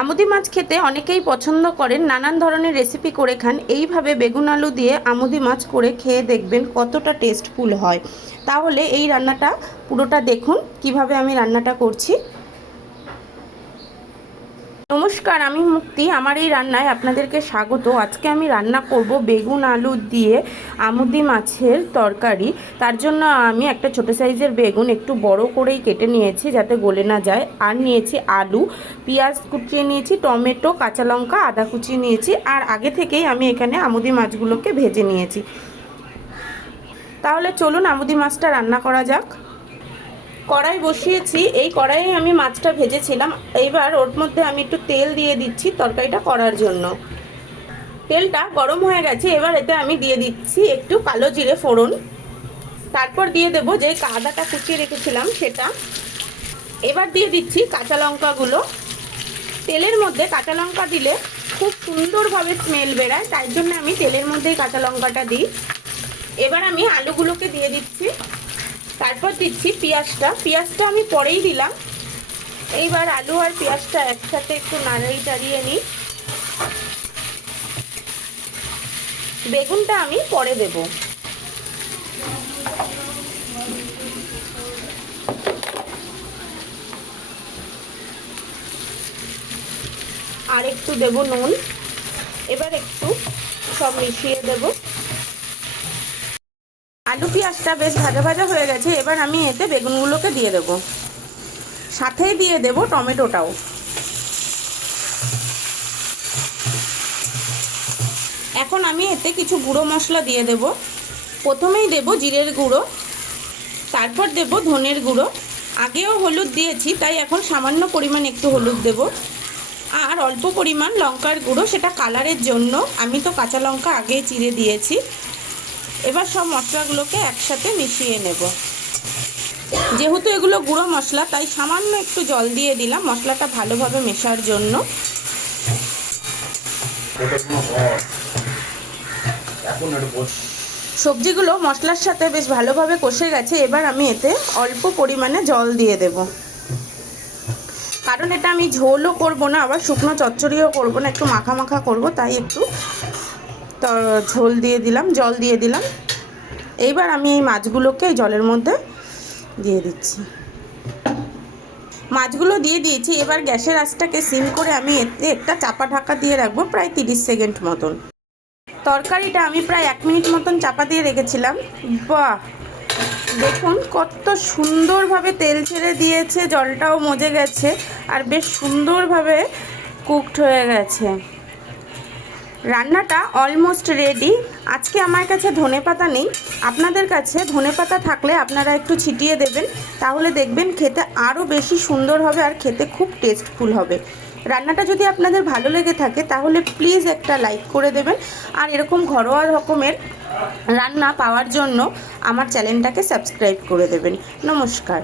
আমুদি মাছ খেতে অনেকেই পছন্দ করেন, নানান ধরনের রেসিপি করে খান। এইভাবে বেগুন আলু দিয়ে আমুদি মাছ করে খেয়ে দেখবেন কতটা টেস্টফুল হয়। তাহলে এই রান্নাটা পুরোটা দেখুন, কীভাবে আমি রান্নাটা করছি। নমস্কার, আমি মুক্তি। আমার এই রান্নায় আপনাদেরকে স্বাগত। আজকে আমি রান্না করব বেগুন আলু দিয়ে আমুদি মাছের তরকারি। তার জন্য আমি একটা ছোট সাইজের বেগুন একটু বড় করেই কেটে নিয়েছি যাতে গলে না যায়। আর নিয়েছি আলু, পেঁয়াজ কুচিয়ে নিয়েছি, টমেটো, কাঁচা লঙ্কা, আদা কুচিয়ে নিয়েছি। আর আগে থেকেই আমি এখানে আমুদি মাছগুলোকে ভেজে নিয়েছি। তাহলে চলুন আমুদি মাছটা রান্না করা যাক। কড়াই বসিয়েছি, এই কড়াইয়ে আমি মাছটা ভেজেছিলাম। এইবার ওর মধ্যে আমি একটু তেল দিয়ে দিচ্ছি তরকারিটা করার জন্য। তেলটা গরম হয়ে গেছে, এবার এতে আমি দিয়ে দিচ্ছি একটু কালো জিরে ফোড়ন। তারপর দিয়ে দেব যে আদাটা কুচিয়ে রেখেছিলাম সেটা। এবার দিয়ে দিচ্ছি কাঁচা লঙ্কাগুলো। তেলের মধ্যে কাঁচা লঙ্কা দিলে খুব সুন্দরভাবে স্মেল বেরায়, তাই জন্য আমি তেলের মধ্যেই কাঁচা লঙ্কাটা দিই। এবার আমি আলুগুলোকে দিয়ে দিচ্ছি। তারপর দিচ্ছি পেঁয়াজটা। পেঁয়াজটা আমি পরেই দিলাম। এইবার আলু আর পেঁয়াজটা একসাথে একটু নাড়াই চাড়িয়ে নিই। বেগুনটা আমি পরে দেব। আর একটু দেব নুন। এবার একটু সব মিশিয়ে দেবো। আলু পেঁয়াজটা বেশ ভাজা ভাজা হয়ে গেছে, এবার আমি এতে বেগুনগুলোকে দিয়ে দেব। সাথেই দিয়ে দেব টমেটোটাও। এখন আমি এতে কিছু গুঁড়ো মশলা দিয়ে দেব। প্রথমেই দেব জিরের গুঁড়ো, তারপর দেব ধনের গুঁড়ো। আগেও হলুদ দিয়েছি, তাই এখন সামান্য পরিমাণ একটু হলুদ দেব। আর অল্প পরিমাণ লঙ্কার গুঁড়ো, সেটা কালারের জন্য। আমি তো কাঁচা লঙ্কা আগেই চিড়ে দিয়েছি। এবার সব মশলাগুলোকে একসাথে মিশিয়ে নেব। যেহেতু এগুলো গুঁড়ো মশলা, তাই সামান্য একটু জল দিয়ে দিলাম মশলাটা ভালোভাবে মেশার জন্য। সবজিগুলো মশলার সাথে বেশ ভালোভাবে কষে গেছে, এবার আমি এতে অল্প পরিমাণে জল দিয়ে দেব। কারণ এটা আমি ঝোলও করব না, আবার শুকনো চচ্চড়িও করব না, একটু মাখা মাখা করব, তাই একটু ঝোল দিয়ে দিলাম, জল দিয়ে দিলাম। এইবার আমি এই মাছগুলোকে জলের মধ্যে দিয়ে দিচ্ছি। মাছগুলো দিয়ে দিয়েছি, এবার গ্যাসের আঁচটাকে সিম করে আমি এতে একটা চাপা ঢাকা দিয়ে রাখব প্রায় তিরিশ সেকেন্ড মতন। তরকারিটা আমি প্রায় এক মিনিট মতন চাপা দিয়ে রেখেছিলাম। বাহ! দেখুন কত সুন্দরভাবে তেল ছেড়ে দিয়েছে, জলটাও মজে গেছে, আর বেশ সুন্দরভাবে কুকড হয়ে গেছে। রান্নাটা অলমোস্ট রেডি আজকে আমার কাছে ধনে পাতা নেই। আপনাদের কাছে ধনে পাতা থাকলে আপনারা একটু ছিটিয়ে দেবেন। তাহলে দেখবেন খেতে আরও বেশি সুন্দর হবে আর খেতে খুব টেস্টফুল হবে। রান্নাটা যদি আপনাদের ভালো লেগে থাকে, তাহলে প্লিজ একটা লাইক করে দেবেন। আর এরকম ঘরোয়া রকমের রান্না পাওয়ার জন্য আমার চ্যানেলটাকে সাবস্ক্রাইব করে দেবেন। নমস্কার।